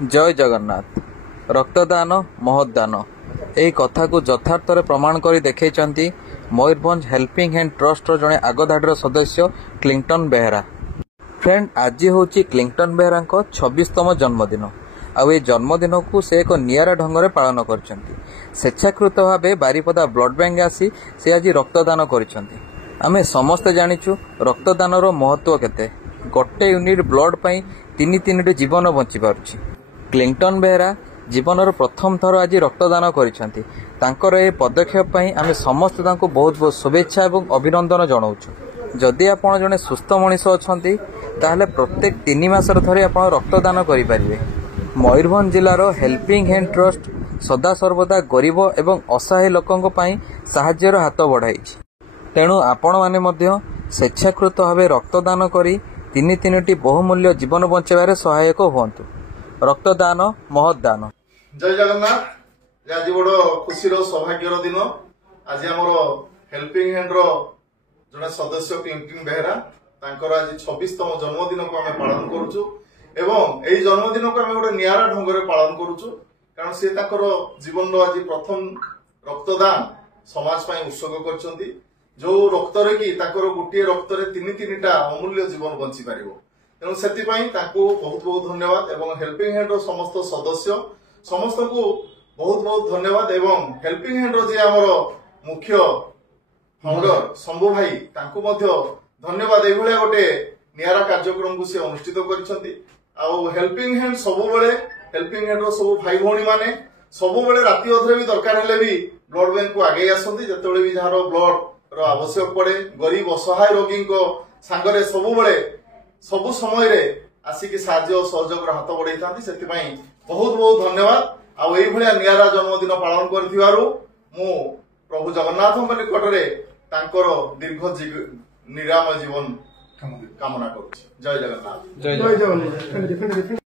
जय जगन्नाथ। रक्तदान महदान यही कथा को यथार्थ प्रमाण कर देखते मयूरभंज हेल्पिंग हैंड ट्रस्ट जड़े आगधाड़ सदस्य क्लिंटन बेहेरा। फ्रेंड, आज हूँ क्लिंटन बेहेरा 26तम जन्मदिन। आउ जन्मदिन को से एक निरा ढंग से पालन कर स्वेच्छाकृत भाव बारिपदा ब्लड बैंक आसी से आज रक्तदान करें। समस्ते जाचु रक्तदान महत्व केते। गोटे यूनिट ब्लड पाई तीन तीन जीवन बची पारुछि। क्लिंटन बेहेरा जीवन प्रथम थर आज रक्तदान कर पदक्षेप आम समस्त बहुत बहुत शुभेच्छा और अभिनंदन जनाऊँ। जदि आप जड़े सुस्थ मनीष अच्छा ताहले प्रत्येक 3 मासर थरे आप रक्तदान करें। मयूरभंज जिलार हेल्पिंग हैंड ट्रस्ट सदा सर्वदा गरीब एवं असहाय लोकों साहाय्यर हाथ बढ़ाई। तेणु आपण माने स्वेच्छाकृत भाव रक्तदान करी तीन तीन बहुमूल्य जीवन बचाइबार सहायक हुंतु। रक्तदान महदान। जय जगन्नाथ। आज बड़ खुशी सौभाग्यर दिन। आज आम हेल्पिंग हैंड जड़े सदस्य क्लिंटन बेहेरा आज 26तम जन्मदिन को आम पालन करुचु एवं यही जन्मदिन को आम गोटे निरा ढंग से पालन करुचु कारण सी जीवन आज प्रथम रक्तदान समाज पाई उत्सर्ग कर जो रक्तरे कि गोटे रक्तरे तीन तीनटा अमूल्य जीवन बंची पार। तेणु से बहुत बहुत धन्यवाद एवं हेल्पिंग हैंड समस्त सदस्य समस्त को बहुत बहुत धन्यवाद एवं हेल्पिंग हैंड जी आमर मुख्य फाउंडर शंभु भाई धन्यवाद। ये गोटे निरा कार्यक्रम को सी अनुष्ठित कर हेल्पिंग हैंड हेल्पिंग हैंड सब भाई भौणी माने सब राति अधरे भी दरकार हेले भी ब्लड बैंक को आगे आसती जिते भी जार ब्लड आवश्यक पड़े गरीब असहाय रोगी सांगरे सबु समय आसिक साहाय्य सहयोग हाथ बढ़ाई था। बहुत बहुत धन्यवाद। आउ निरा जन्मदिन पालन कर प्रभु जगन्नाथ निकट में दीर्घ निरामय जीवन कामना करुछि। जय जगन्नाथ। जय जगन्नाथ।